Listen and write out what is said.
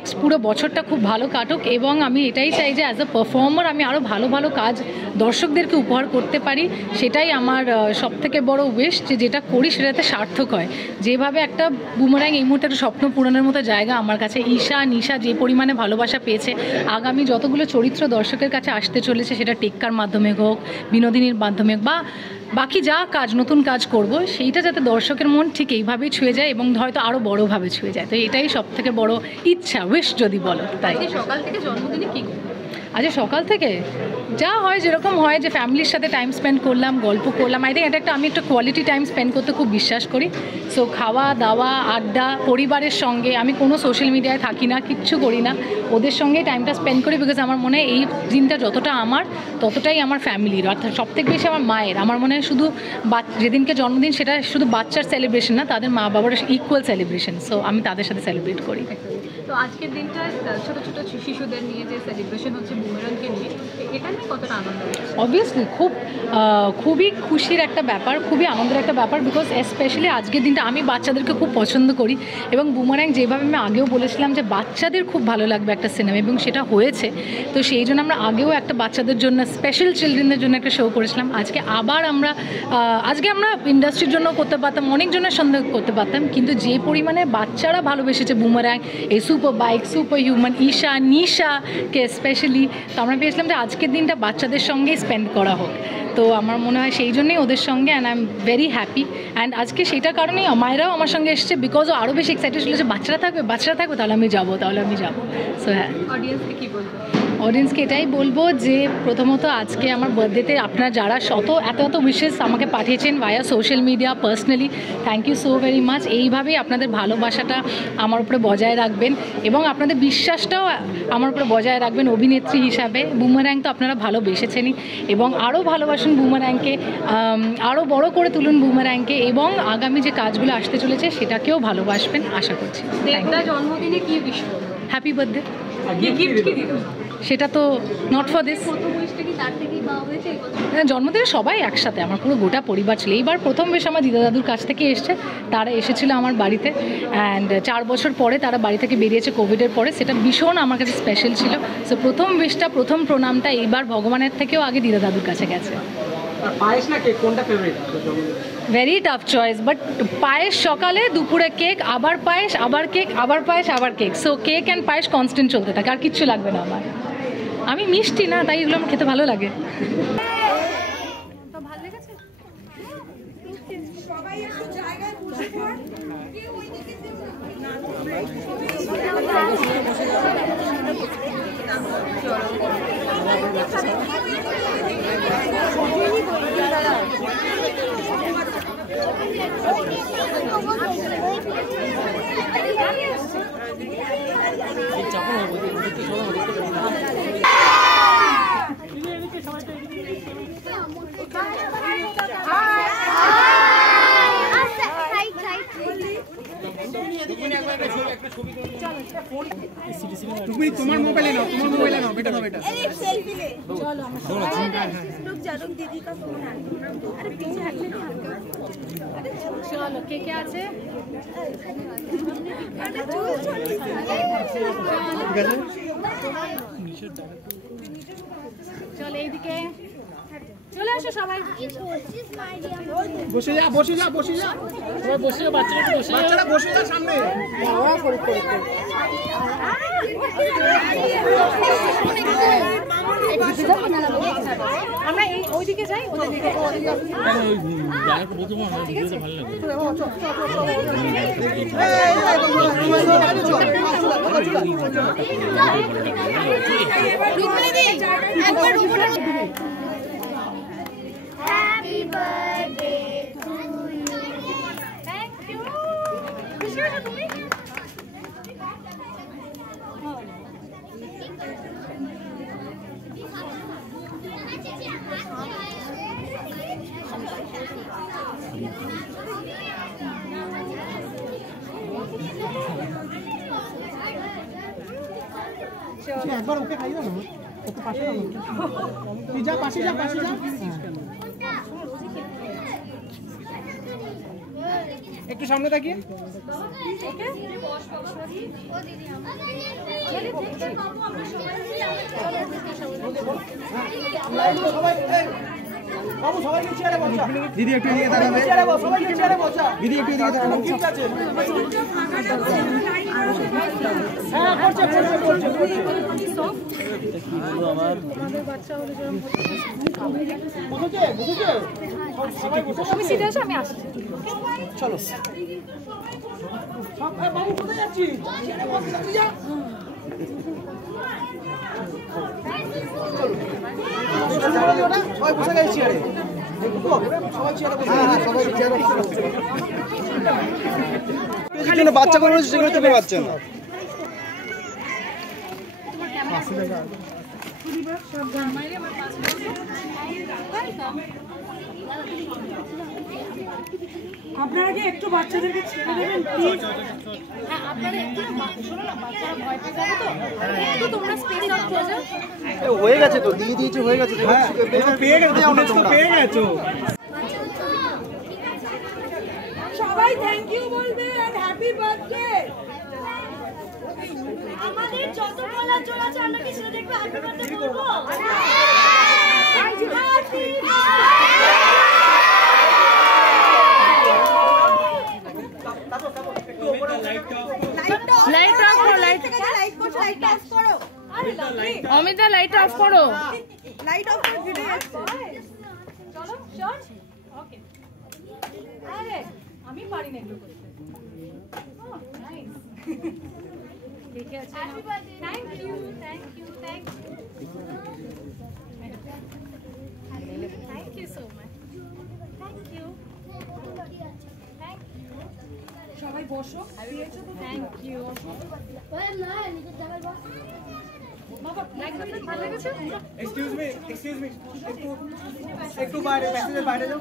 পুরো বছরটা খুব ভালো কাটুক এবং আমি এটাই চাই যে অ্যাজ আ পারফর্মার আমি আরও ভালো ভালো কাজ দর্শকদেরকে উপহার করতে পারি। সেটাই আমার সবথেকে বড় উইশ, যে যেটা করি সেটাতে সার্থক হয়। যেভাবে একটা বুমারাং এই মুহূর্তে একটা স্বপ্ন পূরণের মতো জায়গা আমার কাছে, ঈশা নিশা যে পরিমাণে ভালোবাসা পেয়েছে, আগামী যতগুলো চরিত্র দর্শকের কাছে আসতে চলেছে সেটা টেক্কার মাধ্যমে হোক, বিনোদিনীর মাধ্যমে বা বাকি যা কাজ নতুন কাজ করব, সেইটা যাতে দর্শকের মন ঠিক এইভাবেই ছুঁয়ে যায় এবং হয়তো আরও বড়োভাবে ছুঁয়ে যায়। তো এটাই সবথেকে বড় ইচ্ছা, উইশ যদি বলো। তাই সকাল থেকে জন্মদিনে কী আজ সকাল থেকে যা হয়, যেরকম হয় যে ফ্যামিলির সাথে টাইম স্পেন্ড করলাম, গল্প করলাম। আই থিঙ্ক এটা আমি একটা কোয়ালিটি টাইম স্পেন্ড করতে খুব বিশ্বাস করি। সো খাওয়া দাওয়া আড্ডা পরিবারের সঙ্গে, আমি কোনো সোশ্যাল মিডিয়ায় থাকি না, কিচ্ছু করি না, ওদের সঙ্গে টাইমটা স্পেন্ড করি। বিকজ আমার মনে হয় এই দিনটা যতটা আমার ততটাই আমার ফ্যামিলির, অর্থাৎ সবথেকে বেশি আমার মায়ের। আমার মনে হয় শুধু যেদিনকে জন্মদিন সেটা শুধু বাচ্চার সেলিব্রেশন না, তাদের মা বাবার ইকুয়াল সেলিব্রেশন। সো আমি তাদের সাথে সেলিব্রেট করি। তো আজকের দিনটা ছোটো ছোটো শিশুদের নিয়ে যে সেলিব্রেশন হচ্ছে বুমেরাংকে নিয়ে, এটা নিয়ে কতটা আনন্দ? অবভিয়াসলি খুবই খুশির একটা ব্যাপার, খুবই আনন্দের একটা ব্যাপার। বিকজ স্পেশালি আজকের দিনটা আমি বাচ্চাদেরকে খুব পছন্দ করি এবং বুমারাং যেভাবে আমি আগেও বলেছিলাম যে বাচ্চাদের খুব ভালো লাগবে একটা সিনেমা, এবং সেটা হয়েছে। তো সেই জন্য আমরা আগেও একটা বাচ্চাদের জন্য, স্পেশাল চিলড্রেনদের জন্য একটা শো করেছিলাম। আজকে আমরা ইন্ডাস্ট্রির জন্য করতে পারতাম, অনেকজনের সঙ্গে করতে পারতাম, কিন্তু যে পরিমাণে বাচ্চারা ভালোবেসেছে বুমারাং, এই super bike, super human, Isha নিশাকে স্পেশালি, তো আমরা পেয়েছিলাম যে আজকের দিনটা বাচ্চাদের সঙ্গেই স্পেন্ড করা হোক। তো আমার মনে হয় সেই জন্যই ওদের সঙ্গে, and I am very happy. And আজকে সেইটার কারণেই মায়েরাও আমার সঙ্গে এসছে, বিকজ ও আরও বেশি এক্সাইটেড ছিল যে বাচ্চারা থাকবে, তাহলে আমি যাবো। সো হ্যাঁ, অডিয়েন্সকে কী বলবো? অডিয়েন্সকে এটাই বলবো যে প্রথমত আজকে আমার বার্থডেতে আপনারা যারা এত উইশেস আমাকে পাঠিয়েছেন via social media, personally, thank you so very much. এইভাবেই আপনাদের ভালোবাসাটা আমার উপরে বজায় রাখবেন এবং আপনাদের বিশ্বাসটাও আমার উপরে বজায় রাখবেন অভিনেত্রী হিসাবে। বুমারাং তো আপনারা ভালোবেসেছেনই এবং আরও ভালোবাসুন বুমারাংকে, আরও বড় করে তুলুন বুমারাংকে, এবং আগামী যে কাজগুলো আসতে চলেছে সেটাকেও ভালোবাসবেন আশা করছি। জন্মদিনে কী উইশ করবো? Happy birthday. গিফট কী দিল? সেটা তো নট ফর দিস। জন্মদিনে সবাই একসাথে, আমার পুরো গোটা পরিবার ছিল। এইবার প্রথম বেশ আমার দিদা দাদুর কাছ থেকে এসছে, তারা এসেছিলো আমার বাড়িতে, অ্যান্ড 4 বছর পরে তারা বাড়ি থেকে বেরিয়েছে কোভিডের পরে। সেটা ভীষণ আমার কাছে স্পেশাল ছিল। সো প্রথম বেশটা, প্রথম প্রণামটা এইবার ভগবানের থেকেও আগে দিদা দাদুর কাছে গেছে। ভেরি টাফ চয়েস, বাট পায়েস সকালে, দুপুরে কেক, আবার পায়েস, আবার কেক, আবার পায়েস, আবার cake. So cake and payesh constant চলতে থাকে, আর কিচ্ছু লাগবে না আমার। আমি মিষ্টি না, তাই এগুলো আমার খেতে ভালো লাগে। তোমার মোবাইলে নাও, বেটা নাও, বেটা। চলো, কে কে আছে? চলো এইদিকে চলে আসো সবাই। বসে যা, বাচ্চারা বসে যা সামনে। আমরা ওইদিকে যাই, ওদের দিকে Happy birthday to you. Thank you. খুশি হয়েছো তুমি? একবার ওকে খাইও না, ওকে পাশে নাও। তুই যা, পাশে যা। Yeah. একটু সামনে তাকিয়ে বাবু সবাইকে চেয়ারে বসা দিদি একটু এদিকে তাকাবে চেয়ারে বসা সবাইকে চেয়ারে বসা দিদি একটু এদিকে তাকাবে ঠিক আছে হ্যাঁ করছে আমাদের বাচ্চা হলে যেরকম বুঝেছে সবাই বসে তুমি সিটে আসো, আমি আসছি। চলো সব বাবু কোথায় যাচ্ছিস চেয়ারে বস যা সবাই বসে গেছে চেয়ারে সবাই চেয়ারে বসে সবাই চেয়ারে বসে জন্য বাচ্চা করে রয়েছে সেগুলো তো পাচ্ছেন না আপনারা কি একটু বাচ্চাদেরকে ছেড়ে দেবেন প্লিজ? হ্যাঁ, আপনারা একটু শোনো না, বাচ্চারা ভয় পেয়ে যাবে তো, একটু তোমরা স্পেস আউট করে যাও। হয়ে গেছে তো দিয়ে দিয়েছে হয়ে গেছে পেয়ে গেছে তো পেয়ে গেছো সবাই থ্যাংক ইউ বলবে এন্ড হ্যাপি বার্থডে। আমাদের যত বলার জোর আছে আমরা কি সেটা দেখবো হ্যাপি বার্থডে বলবো লাইট অফ করো, লাইট অফ করো। অমিতা লাইট অফ করো। লাইট অফ করে ভিডিও আসছে। চলো শট। ওকে, আরে আমি পারি না এগুলো করতে। নাইস, দেখে আছে। Happy birthday. Thank you, thank you, thank you, thank you so much, thank you, thank you, সবাই বসো। Thank you. বাবা লাইট ভালো লেগেছে? এক্সকিউজ মি একটু বাইরে প্যাসেজের বাইরে যাও